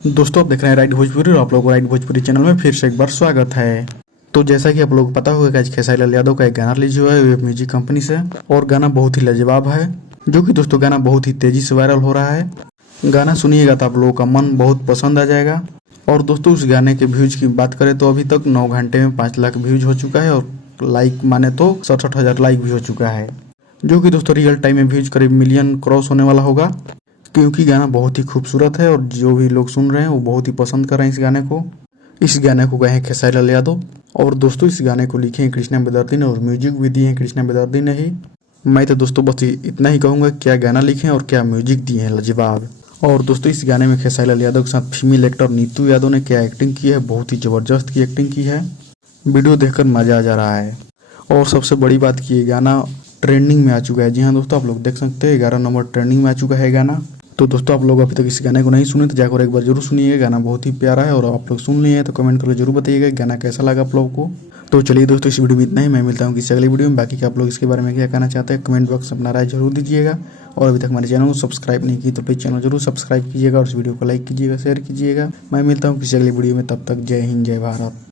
दोस्तों, आप देख रहे हैं राइट भोजपुरी और आप लोगों को राइट भोजपुरी चैनल में फिर से एक बार स्वागत है। तो जैसा कि आप लोगों को पता होगा कि आज खेसारी लाल यादव का एक गाना रिलीज हुआ है वेब म्यूजिक कंपनी से और गाना बहुत ही लाजवाब है, जो कि दोस्तों गाना बहुत ही तेजी से वायरल हो रहा है। गाना सुनिएगा तो आप लोगों का मन बहुत पसंद आ जाएगा। और दोस्तों, उस गाने के व्यूज की बात करें तो अभी तक 9 घंटे में 5 लाख व्यूज हो चुका है और लाइक माने तो 67,000 लाइक भी हो चुका है, जो कि दोस्तों रियल टाइम में व्यूज करीब मिलियन क्रॉस होने वाला होगा, क्योंकि गाना बहुत ही खूबसूरत है और जो भी लोग सुन रहे हैं वो बहुत ही पसंद कर रहे हैं इस गाने को। इस गाने को गाए हैं खेसारी लाल यादव और दोस्तों इस गाने को लिखे हैं कृष्णा बेदर्दी ने और म्यूजिक भी दिए हैं कृष्णा बेदर्दी ने ही। मैं तो दोस्तों बस इतना ही कहूँगा, क्या गाना लिखे हैं और क्या म्यूजिक दिए हैं लाजवाब। और दोस्तों इस गाने में खेसारी लाल यादव के साथ फीमेल एक्टर नीतू यादव ने क्या एक्टिंग की है, बहुत ही ज़बरदस्त की एक्टिंग की है। वीडियो देखकर मज़ा आ जा रहा है। और सबसे बड़ी बात की ये गाना ट्रेंडिंग में आ चुका है। जी हाँ दोस्तों, आप लोग देख सकते हैं 11 नंबर ट्रेंडिंग में आ चुका है गाना। तो दोस्तों, आप लोग अभी तक इस गाने को नहीं सुने तो जाकर एक बार जरूर सुनिएगा। गाना बहुत ही प्यारा है और आप लोग सुन लिए हैं तो कमेंट करके जरूर बताइएगा गाना कैसा लगा आप लोगों को। तो चलिए दोस्तों, इस वीडियो में इतना ही। मैं मिलता हूँ किसी अगली वीडियो में। बाकी के आप लोग इसके बारे में क्या कहना चाहते हैं कमेंट बॉक्स में अपना राय जरूर दीजिएगा। और अभी तक हमारे चैनल को सब्सक्राइब नहीं की तो प्लीज़ चैनल जरूर सब्सक्राइब कीजिएगा और इस वीडियो को लाइक कीजिएगा, शेयर कीजिएगा। मैं मिलता हूँ किसी अगली वीडियो में, तब तक जय हिंद जय भारत।